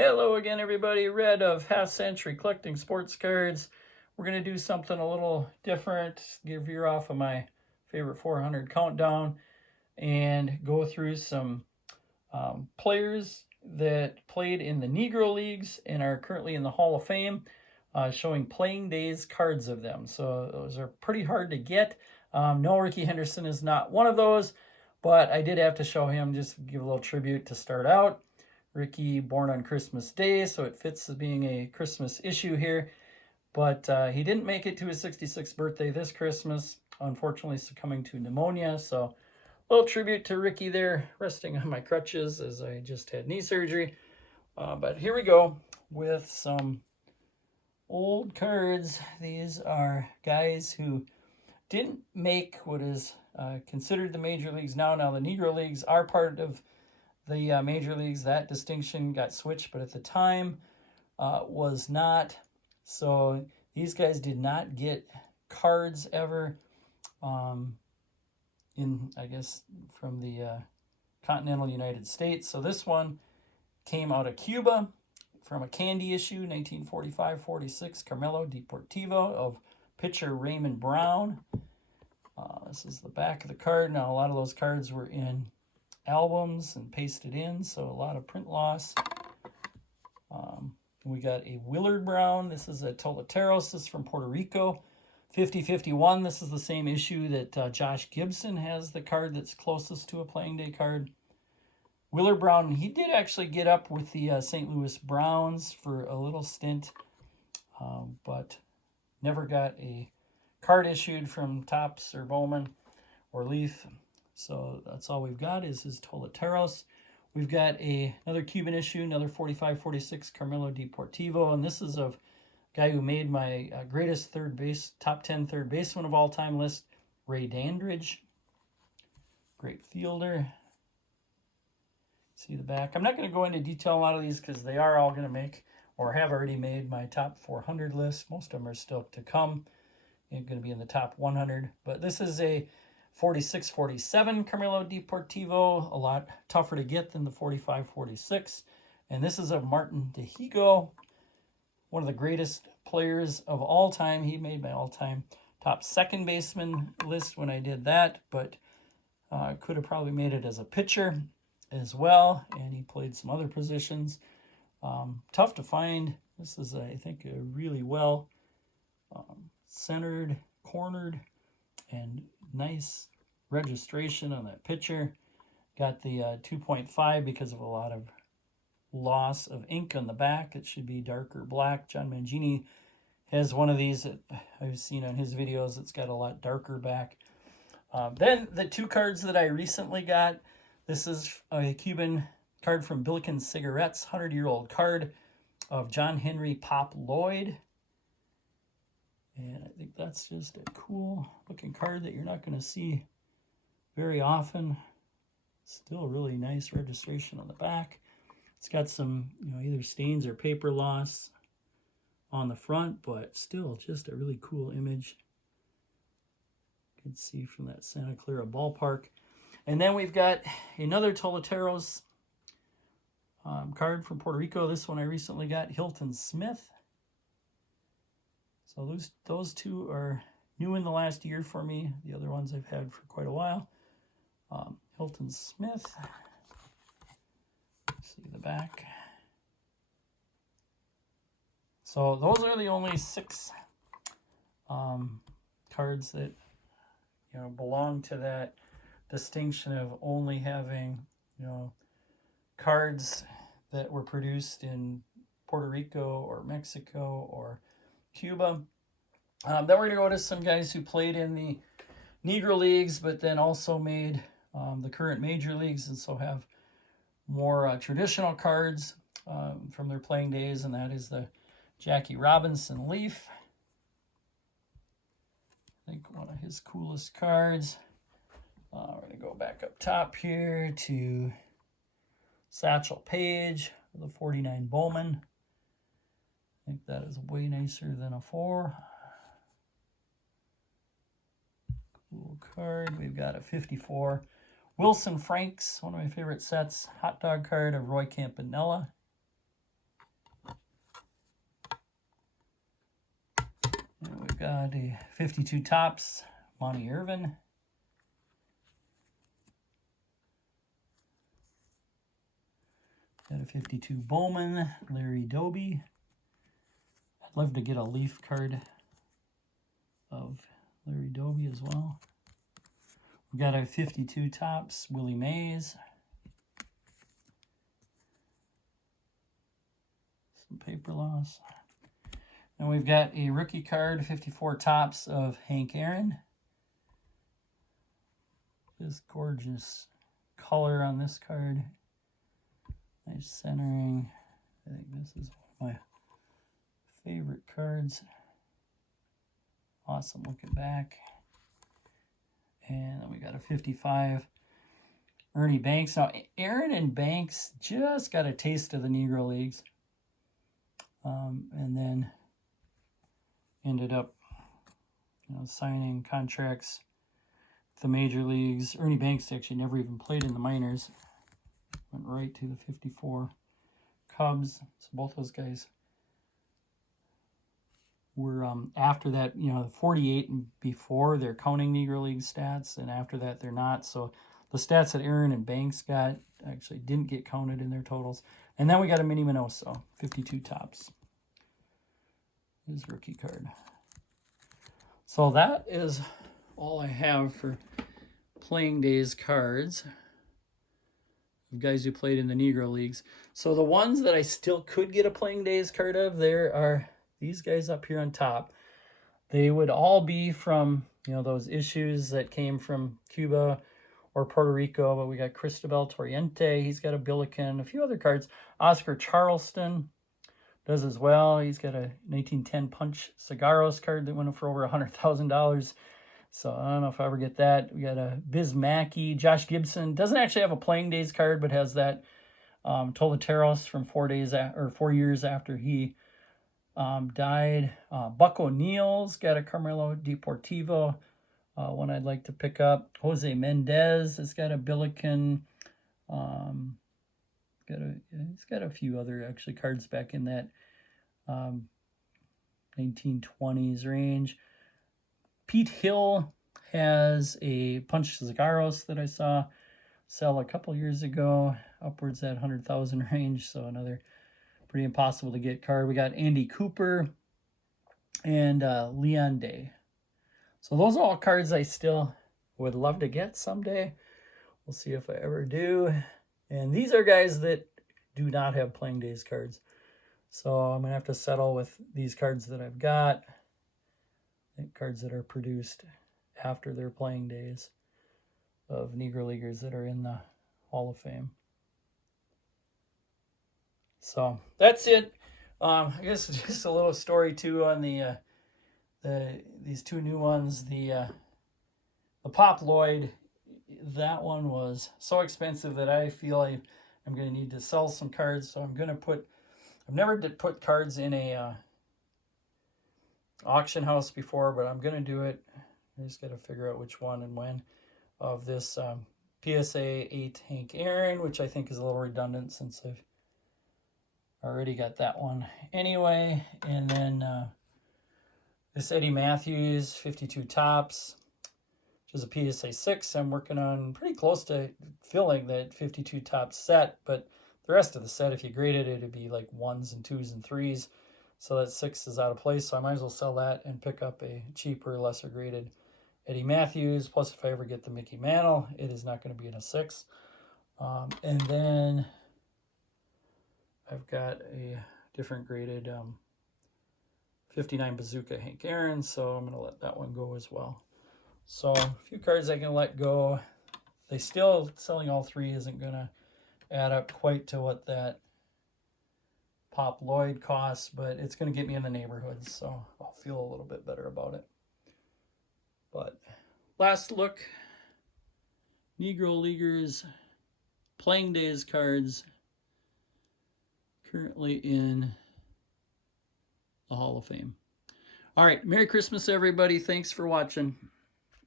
Hello again, everybody. Red of Half Century Collecting Sports Cards. We're going to do something a little different, give veer off of my favorite 400 countdown, and go through some players that played in the Negro Leagues and are currently in the Hall of Fame, showing playing days cards of them. So those are pretty hard to get. No, Rickey Henderson is not one of those, but I did have to show him, just give a little tribute to start out. Rickey born on Christmas Day, so it fits as being a Christmas issue here. But he didn't make it to his 66th birthday this Christmas, unfortunately succumbing to pneumonia. So a little tribute to Rickey there, resting on my crutches as I just had knee surgery. But here we go with some old cards. These are guys who didn't make what is considered the major leagues now. Now the Negro Leagues are part of the major leagues. That distinction got switched, but at the time was not. So these guys did not get cards ever in, I guess, from the continental United States. So this one came out of Cuba from a candy issue, 1945-46, Carmelo Deportivo of pitcher Raymond Brown. This is the back of the card. Now, a lot of those cards were in albums and pasted in, so a lot of print loss. We got a Willard Brown. This is a Toleteros. This is from Puerto Rico. 50-51. This is the same issue that Josh Gibson has, the card that's closest to a playing day card. Willard Brown, he did actually get up with the St. Louis Browns for a little stint, but never got a card issued from Topps or Bowman or Leaf. So that's all we've got is his Toleteros. We've got another Cuban issue, another 45-46 Carmelo Deportivo, and this is of a guy who made my greatest top 10 third baseman of all time list, Ray Dandridge. Great fielder. See the back. I'm not going to go into detail on a lot of these because they are all going to make or have already made my top 400 list. Most of them are still to come. They're going to be in the top 100. But this is a 46-47 Carmelo Deportivo, a lot tougher to get than the 45-46. And this is of Martin Dihigo, one of the greatest players of all time. He made my all-time top second baseman list when I did that, but could have probably made it as a pitcher as well, and he played some other positions. Tough to find. This is, I think, a really well centered, cornered, and nice registration on that pitcher. Got the 2.5 because of a lot of loss of ink on the back. It should be darker black. John Mangini has one of these that I've seen on his videos. It's got a lot darker back. Then the two cards that I recently got. This is a Cuban card from Billiken Cigarettes, 100-year-old card of John Henry Pop Lloyd. And I think that's just a cool looking card that you're not going to see very often. Still really nice registration on the back. It's got some, either stains or paper loss on the front, but still just a really cool image. You can see from that Santa Clara ballpark. And then we've got another Toleteros card from Puerto Rico. This one I recently got, Hilton Smith. So those two are new in the last year for me. The other ones I've had for quite a while. Hilton Smith. See the back. So those are the only 6 cards that belong to that distinction of only having cards that were produced in Puerto Rico or Mexico or Cuba. Then we're going to go to some guys who played in the Negro Leagues, but then also made the current major leagues, and so have more traditional cards from their playing days, and that is the Jackie Robinson Leaf. I think one of his coolest cards. We're going to go back up top here to Satchel Paige, the 49 Bowman. I think that is way nicer than a 4. Cool card. We've got a 54 Wilson Franks, one of my favorite sets. Hot dog card of Roy Campanella. got a 52 Topps, Monty Irvin. Got a 52 Bowman, Larry Doby. I'd love to get a Leaf card of Larry Doby as well. We got a 52 Topps, Willie Mays. Some paper loss. And we've got a rookie card, 54 Topps of Hank Aaron. This gorgeous color on this card. Nice centering. I think this is one of my favorite cards. Awesome looking back. And then we got a 55 Ernie Banks. Now, Aaron and Banks just got a taste of the Negro Leagues. And then ended up signing contracts with the major leagues. Ernie Banks actually never even played in the minors. Went right to the 54 Cubs. So both those guys were, after that, the 48 and before, they're counting Negro League stats, and after that, they're not. So the stats that Aaron and Banks got actually didn't get counted in their totals. And then we got a Minnie Minoso, 52 Topps. His rookie card. So that is all I have for playing days cards of guys who played in the Negro Leagues. So the ones that I still could get a playing days card of, there are these guys up here on top. They would all be from, those issues that came from Cuba or Puerto Rico. But we got Cristobal Torriente. He's got a Billiken. A few other cards. Oscar Charleston does as well. He's got a 1910 Punch Cigarros card that went for over $100,000. So I don't know if I ever get that. We got a Biz Mackey. Josh Gibson doesn't actually have a playing days card, but has that Tolateros from 4 years after he died. Buck O'Neill's got a Carmelo Deportivo, one I'd like to pick up. Jose Mendez has got a Billiken. He's got a few other actually cards back in that 1920s range. Pete Hill has a Punch Cigarros that I saw sell a couple years ago, upwards at 100,000 range. So another pretty impossible to get card. We got Andy Cooper and Leon Day. So those are all cards I still would love to get someday. We'll see if I ever do. And these are guys that do not have playing days cards. So I'm going to have to settle with these cards that I've got. Cards that are produced after their playing days of Negro Leaguers that are in the Hall of Fame. So that's it. I guess just a little story too on these two new ones. The Pop Lloyd, that one was so expensive that I feel I'm going to need to sell some cards. So I'm going to I've never put cards in a auction house before, but I'm going to do it. I just got to figure out which one and when, of this PSA 8 Hank Aaron, which I think is a little redundant since I've already got that one anyway. And then this Eddie Matthews 52 Topps, which is a PSA 6. I'm working on pretty close to filling that 52 Topps set, but the rest of the set, if you graded it, it'd be like 1s and 2s and 3s. So that 6 is out of place, so I might as well sell that and pick up a cheaper, lesser graded Eddie Matthews. Plus, if I ever get the Mickey Mantle, it is not going to be in a 6. And then I've got a different graded 59 Bazooka Hank Aaron, so I'm going to let that one go as well. So a few cards I can let go. They still, selling all three isn't going to add up quite to what that Pop Lloyd costs, but it's going to get me in the neighborhood, so I'll feel a little bit better about it. But last look, Negro Leaguers playing days cards currently in the Hall of Fame. All right, Merry Christmas, everybody. Thanks for watching.